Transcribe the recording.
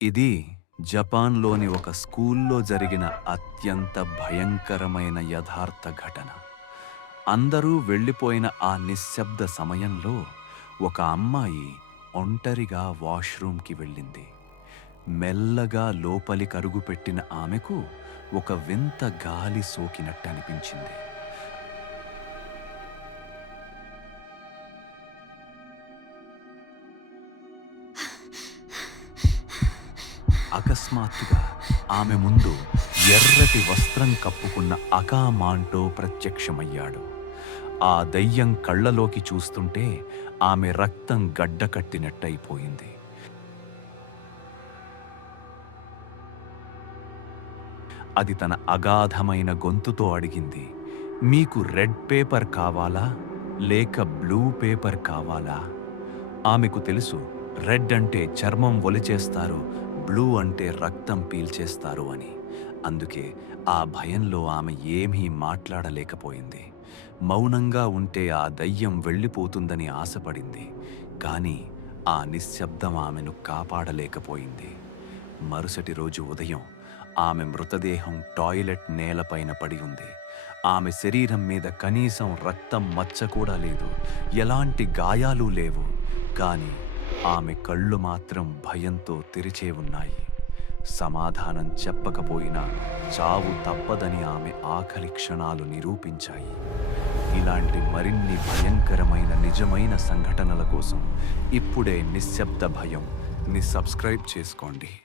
ఇది జపాన్‌లోని ఒక స్కూల్‌లో జరిగిన అత్యంత భయంకరమైన యథార్థ ఘటన. అందరూ వెళ్ళిపోయిన ఆ నిశ్శబ్ద సమయంలో ఒక అమ్మాయి ఒంటరిగా వాష్‌రూమ్‌కి వెళ్ళింది. మెల్లగా లోపలికరుగుపెట్టిన ఆమెకు ఒక వింత గాలి సోకినట్టనిపించింది. అకస్మాత్తుగా ఆమె ముందు ఎర్రటి వస్త్రం కప్పుకున్న అకామాంటో ప్రత్యక్షమయ్యాడు. ఆ దయ్యం కళ్ళలోకి చూస్తుంటే ఆమె రక్తం గడ్డకట్టినట్టయిపోయింది. అది తన అగాధమైన గొంతుతో అడిగింది, మీకు రెడ్ పేపర్ కావాలా లేక బ్లూ పేపర్ కావాలా? ఆమెకు తెలుసు, రెడ్ అంటే చర్మం ఒలిచేస్తారు, బ్లూ అంటే రక్తం పీల్చేస్తారు అని. అందుకే ఆ భయంలో ఆమె ఏమీ మాట్లాడలేకపోయింది. మౌనంగా ఉంటే ఆ దయ్యం వెళ్ళిపోతుందని ఆశపడింది. కానీ ఆ నిశ్శబ్దం ఆమెను కాపాడలేకపోయింది. మరుసటి రోజు ఉదయం ఆమె మృతదేహం టాయిలెట్ నేలపైన పడి ఉంది. ఆమె శరీరం మీద కనీసం రక్తం మచ్చ కూడా లేదు. ఎలాంటి గాయాలు లేవు. కానీ ఆమె కళ్ళు మాత్రం భయంతో తెరిచే ఉన్నాయి. సమాధానం చెప్పకపోయినా చావు తప్పదని ఆమె ఆఖరి క్షణాలు నిరూపించాయి. ఇలాంటి మరిన్ని భయంకరమైన నిజమైన సంఘటనల కోసం ఇప్పుడే నిశ్శబ్ద భయం ని సబ్స్క్రైబ్ చేసుకోండి.